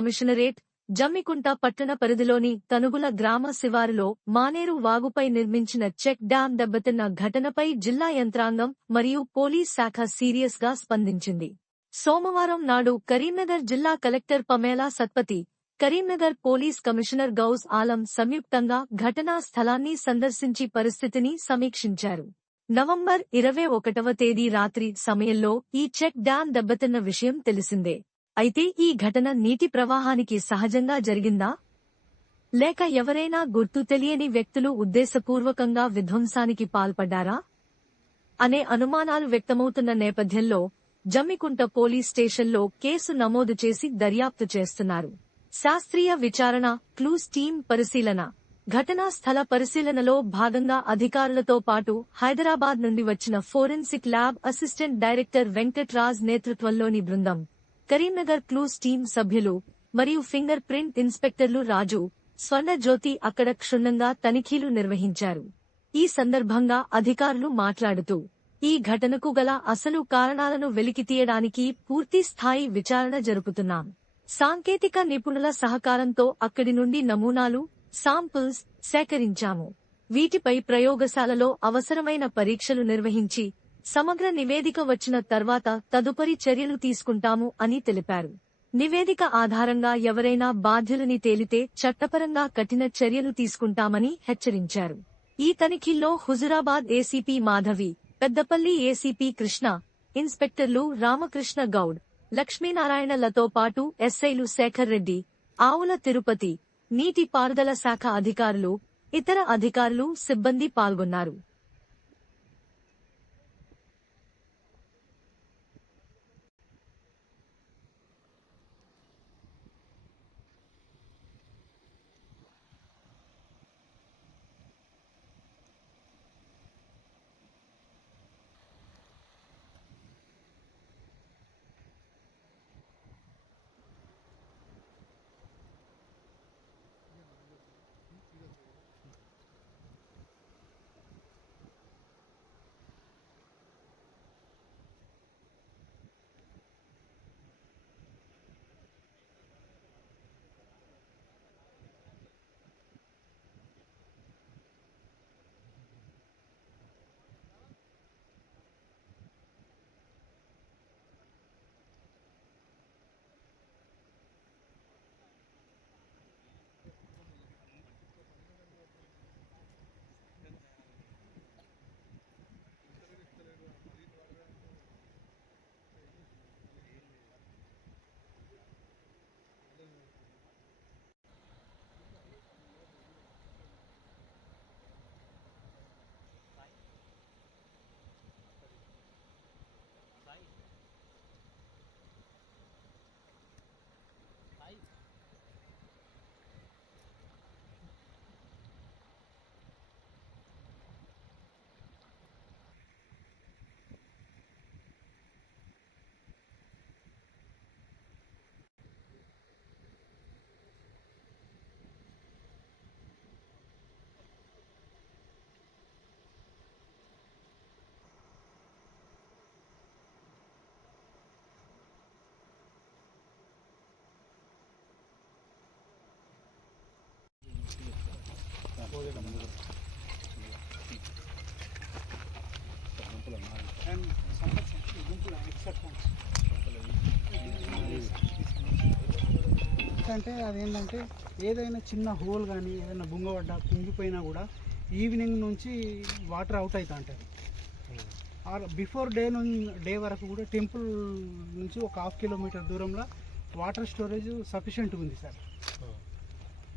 Commissionerate Jammikunta పట్టణ పరిధిలోని తనుగుల గ్రామ శివారులో మానేరు వాగుపై నిర్మించిన చెక్ డ్యాం దెబ్బతిన్న ఘటనపై జిల్లా యంత్రాంగం మరియు పోలీస్ శాఖ సీరియస్గా స్పందించింది. సోమవారం నాడు కరీంనగర్ జిల్లా collector Pamela Satpathy Karimnagar police commissioner Gouse Alam సంయుక్తంగా ఘటనా స్థలాన్ని సందర్శించి పరిస్థితిని సమీక్షించారు. నవంబర్ ఇరవై ఒకటవ తేదీ రాత్రి సమయంలో ఈ చెక్ డ్యాం దెబ్బతిన్న విషయం తెలిసిందే. అయితే ఈ ఘటన నీటి ప్రవాహానికి సహజంగా జరిగిందా? లేక ఎవరైనా గుర్తు తెలియని వ్యక్తులు ఉద్దేశపూర్వకంగా విధ్వంసానికి పాల్పడ్డారా? అనే అనుమానాలు వ్యక్తమవుతున్న నేపథ్యంలో జమ్మికుంట పోలీస్ స్టేషన్లో కేసు నమోదు చేసి దర్యాప్తు చేస్తున్నారు. శాస్త్రీయ విచారణ క్లూస్ టీం పరిశీలన. ఘటనా స్థల పరిశీలనలో భాగంగా అధికారులతో పాటు హైదరాబాద్ నుండి వచ్చిన forensic lab assistant director Venkatraj నేతృత్వంలోని బృందం కరీంనగర్ క్లూస్ టీం సభ్యులు మరియు ఫింగర్ ప్రింట్ ఇన్స్పెక్టర్లు రాజు స్వర్ణజ్యోతి అక్కడ క్షుణ్ణంగా తనిఖీలు నిర్వహించారు. ఈ సందర్భంగా అధికారులు మాట్లాడుతూ ఈ ఘటనకు గల అసలు కారణాలను వెలికితీయడానికి పూర్తి స్థాయి విచారణ జరుపుతున్నాం. సాంకేతిక నిపుణుల సహకారంతో అక్కడి నుండి నమూనాలు సాంపుల్స్ సేకరించాము. వీటిపై ప్రయోగశాలలో అవసరమైన పరీక్షలు నిర్వహించి సమగ్ర నివేదిక వచ్చిన తర్వాత తదుపరి చర్యలు తీసుకుంటాము అని తెలిపారు. నివేదిక ఆధారంగా ఎవరైనా బాధ్యులని తేలితే చట్టపరంగా కఠిన చర్యలు తీసుకుంటామని హెచ్చరించారు. ఈ తనిఖీల్లో హుజురాబాద్ ఏసీపీ మాధవి పెద్దపల్లి ఏసీపీ కృష్ణ ఇన్స్పెక్టర్లు రామకృష్ణ గౌడ్ లక్ష్మీనారాయణలతో పాటు ఎస్ఐలు శేఖర్ రెడ్డి ఆవుల తిరుపతి నీటి పారుదల శాఖ అధికారులు ఇతర అధికారులు సిబ్బంది పాల్గొన్నారు. అంటే అదేంటంటే ఏదైనా చిన్న హోల్ కానీ ఏదైనా బుంగపడ్డా కుంగిపోయినా కూడా ఈవినింగ్ నుంచి వాటర్ అవుట్ అవుతా ఉంటుంది. ఆర్ బిఫోర్ డే నుంచి డే వరకు కూడా టెంపుల్ నుంచి ఒక హాఫ్ కిలోమీటర్ దూరంలో వాటర్ స్టోరేజ్ సఫిషియెంట్ ఉంది సార్.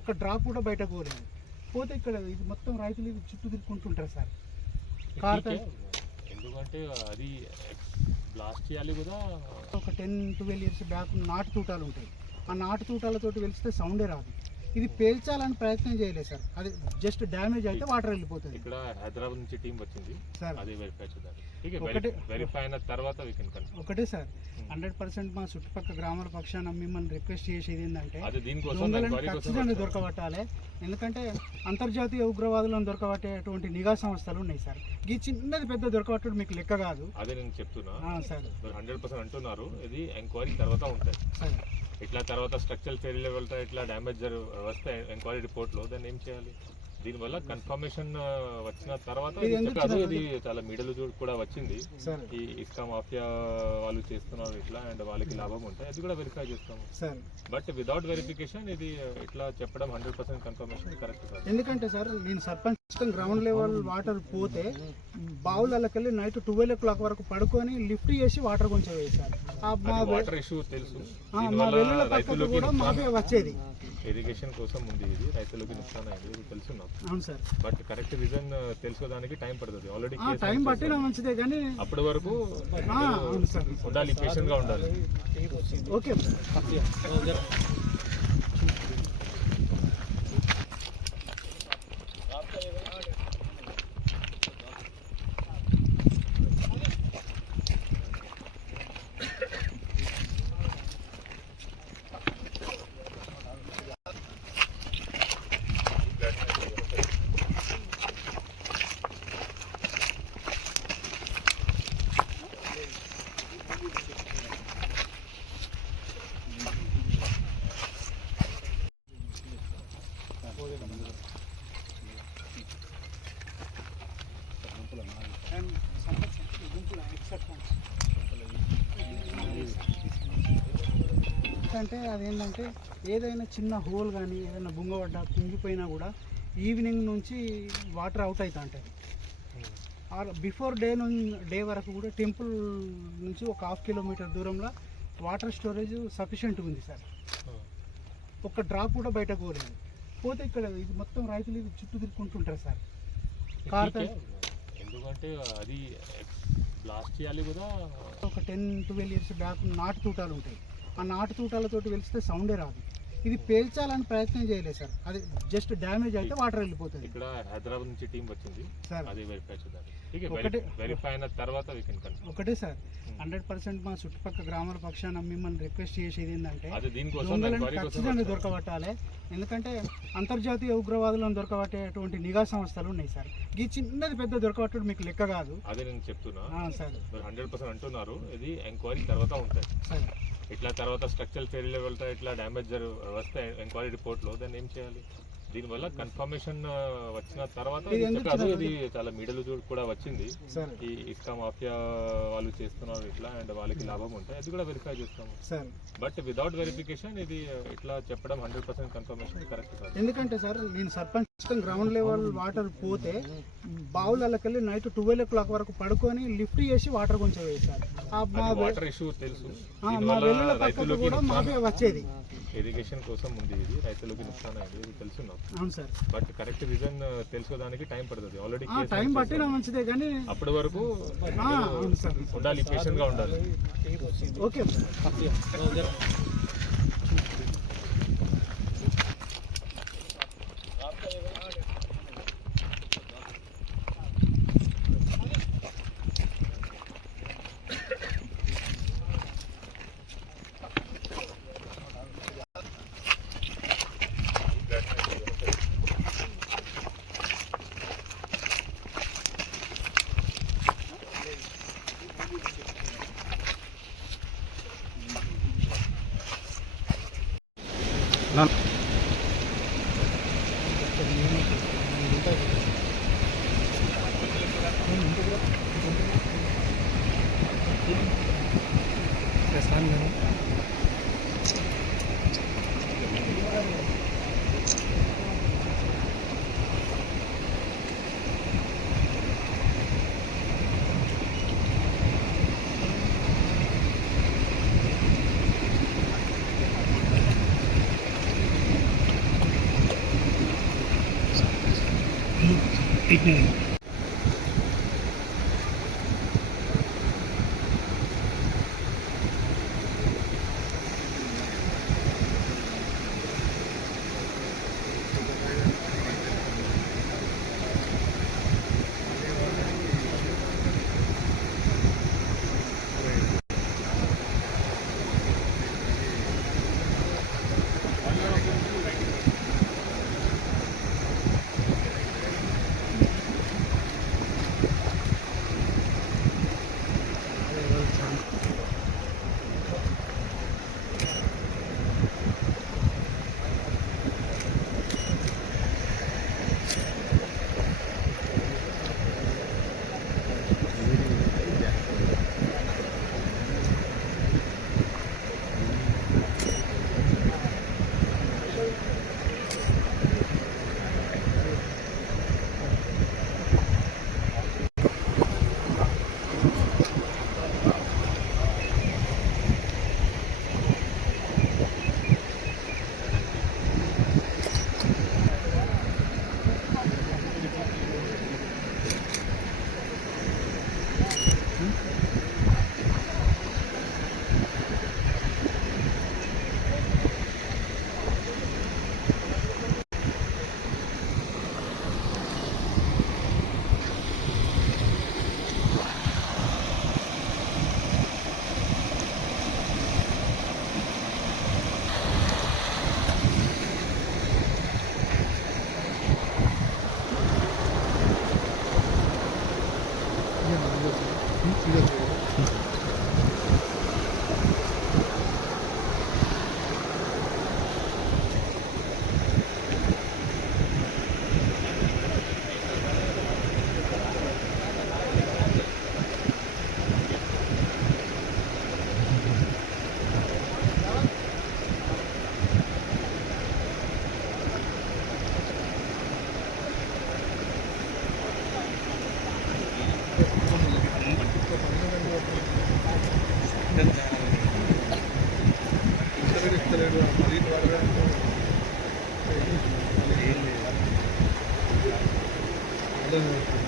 ఒక డ్రాప్ కూడా బయటకు పోలేదు. పోతే ఇక్కడ ఇది మొత్తం రైతులు ఇది చుట్టూ తిరుక్కుంటుంటారు సార్. ఎందుకంటే అది బ్లాస్ట్ చేయాలి కూడా ఒక టెన్ ట్వెల్వ్ ఇయర్స్ బ్యాక్ నాటు తూటాలు ఉంటాయి. ఆ నాటు తూటాలతోటి వెలిస్తే సౌండే రాదు. ఇది పేల్చాలని ప్రయత్నం చేయలేదు సార్. అది జస్ట్ డ్యామేజ్ అయితే వాటర్ వెళ్ళిపోతుంది. ఇక్కడ హైదరాబాద్ నుంచి టీం వచ్చింది. సార్. అది వెరిఫై చేద్దాం. ఒకటి- వెరిఫై అయిన తర్వాత ఒకటే సార్. హండ్రెడ్ పర్సెంట్ మా చుట్టుపక్కల గ్రామాల పక్షాన మిమ్మల్ని రిక్వెస్ట్ చేసేది ఏంటంటే దొంగలను ఖచ్చితంగా. దొరకబట్టాలి. ఎందుకంటే అంతర్జాతీయ ఉగ్రవాదులను దొరకబట్టేటువంటి నిఘా సంస్థలు ఉన్నాయి సార్. ఈ చిన్నది పెద్ద దొరకబట్టడం మీకు లెక్క కాదు. అదే నేను చెప్తున్నా. సార్. హండ్రెడ్ పర్సెంట్ అంటున్నారు. ఇది ఎంక్వైరీ తర్వాత ఉంటాయి. సార్. ఇట్లా తర్వాత స్ట్రక్చర్ ఫెయిల్ ఇట్లా డ్యామేజ్ వస్తే ఎంక్వైరీ రిపోర్ట్లో దాన్ని ఏం చేయాలి? దీనివల్ల కన్ఫర్మేషన్ వచ్చిన తర్వాత ఇది చాలా మీడియాలో చూ- కూడా వచ్చింది. సార్. ఈ ఇసుక మాఫియా వాళ్ళు చేస్తున్నారు ఇట్లా అండ్ వాళ్ళకి లాభం ఉంటాయి అది కూడా వెరిఫై చేస్తాము. సార్. బట్ వితౌట్ వెరిఫికేషన్ ఇది ఇట్లా చెప్పడం హండ్రెడ్ పర్సెంట్ కన్ఫర్మేషన్ కరెక్ట్ కాదు ఎందుకంటే సార్ నేను సర్పంచ్ గ్రౌండ్ లెవెల్ వాటర్ పోతే బావులకెళ్ళి నైట్ ట్వెల్వ్ ఓ క్లాక్ వరకు పడుకొని లిఫ్ట్ చేసి వాటర్ కొంచెం వేసారు వాటర్ ఇష్యూ తెలుసు. మా వెల్లుల పక్కకు కూడా మాకే వచ్చేది. ఇరిగేషన్ కోసం ఉంది ఇది రైతులకి ఇది తెలుసు అవును సార్. బట్ కరెక్ట్ రీజన్ తెలుసుకోవడానికి టైం పడుతుంది. ఆల్రెడీ టైం పట్టినా మంచిదే కానీ అప్పటి వరకు సార్. ఉండాలి పేషెంట్గా ఉండాలి. ఓకే అంటే అదేంటంటే ఏదైనా చిన్న హోల్ కానీ ఏదైనా బుంగబడ్డా కుంగిపోయినా కూడా ఈవినింగ్ నుంచి వాటర్ అవుట్ అవుతా ఉంటుంది బిఫోర్ డే డే వరకు కూడా టెంపుల్ నుంచి ఒక హాఫ్ కిలోమీటర్ దూరంలో వాటర్ స్టోరేజ్ సఫిషియెంట్ ఉంది సార్. ఒక డ్రాప్ కూడా బయటకు పోలేదు. పోతే ఇక్కడ ఇది మొత్తం రైతులు ఇది చుట్టూ తిరుక్కుంటుంటారు సార్. ఎందుకంటే అది బ్లాస్ట్ చేయాలి కూడా ఒక టెన్ ట్వెల్వ్ ఇయర్స్ బ్యాక్ నాటు తూటాలు ఉంటాయి. ఆ నాటు తూటాలతోటి వెలిస్తే సౌండే రాదు. ఇది పేల్చాలని ప్రయత్నం చేయలేదు సార్. అది జస్ట్ డ్యామేజ్ అయితే వాటర్ వెళ్ళిపోతుంది. ఇక్కడ హైదరాబాద్ నుంచి టీం వచ్చింది. సార్. అది వెరిఫై చేద్దాం. ఒకటి- వెరిఫై అయిన తర్వాత ఒకటే సార్. హండ్రెడ్ పర్సెంట్ మా చుట్టుపక్కల గ్రామాల పక్షాన మిమ్మల్ని రిక్వెస్ట్ చేసేది ఏంటంటే దొంగలను ఖచ్చితంగా. దొరకబట్టాలి. ఎందుకంటే అంతర్జాతీయ ఉగ్రవాదులను దొరకబట్టేటువంటి నిఘా సంస్థలు ఉన్నాయి సార్. ఈ చిన్నది పెద్ద దొరకబట్టడం మీకు లెక్క కాదు. అదే నేను చెప్తున్నా. సార్. హండ్రెడ్ పర్సెంట్ అంటున్నారు. ఇది ఎంక్వైరీ తర్వాత ఉంటాయి. సార్. ఇట్లా తర్వాత స్ట్రక్చర్ ఫెయిల్ ఇట్లా డ్యామేజ్ వస్తే ఎంక్వైరీ రిపోర్ట్లో దాన్ని ఏం చేయాలి? దీనివల్ల కన్ఫర్మేషన్ వచ్చిన తర్వాత ఇది చాలా మీడియాలో కూడా వచ్చింది. ఈ ఇసుక మాఫియా వాళ్ళు చేస్తున్నారు ఇట్లా అండ్ వాళ్ళకి లాభం ఉంటాయి. అది కూడా వెరిఫై చేస్తాము. బట్ వితౌట్ వెరిఫికేషన్ ఇది ఇట్లా చెప్పడం హండ్రెడ్ పర్సెంట్ కన్ఫర్మేషన్ కరెక్ట్ కాదు. ఎందుకంటే సార్ నేను సర్పంచ్ గ్రౌండ్ లెవెల్ వాటర్ పోతే బావులకెళ్ళి నైట్ ట్వెల్వ్ ఓ క్లాక్ వరకు పడుకొని లిఫ్ట్ చేసి వాటర్ కొంచెం వేసారు ఆ, మా వె- వాటర్ ఇష్యూ తెలుసు మా రైతులకి కూడా మాకే వచ్చేది. ఇరిగేషన్ కోసం ఉంది ఇది. రైతులకి నుకసాన్ అయింది ఇది తెలుసు నాకు అవును సార్. బట్ కరెక్ట్ రీజన్ తెలుసుకోవడానికి టైం పడుతుంది. ఆల్రెడీ టైం పట్టినా మంచిదే కానీ అప్పటి వరకు ఉండాలి పేషెంట్గా ఉండాలి. Okay Thank you. ignorant. ಧನ್ಯವಾದಗಳು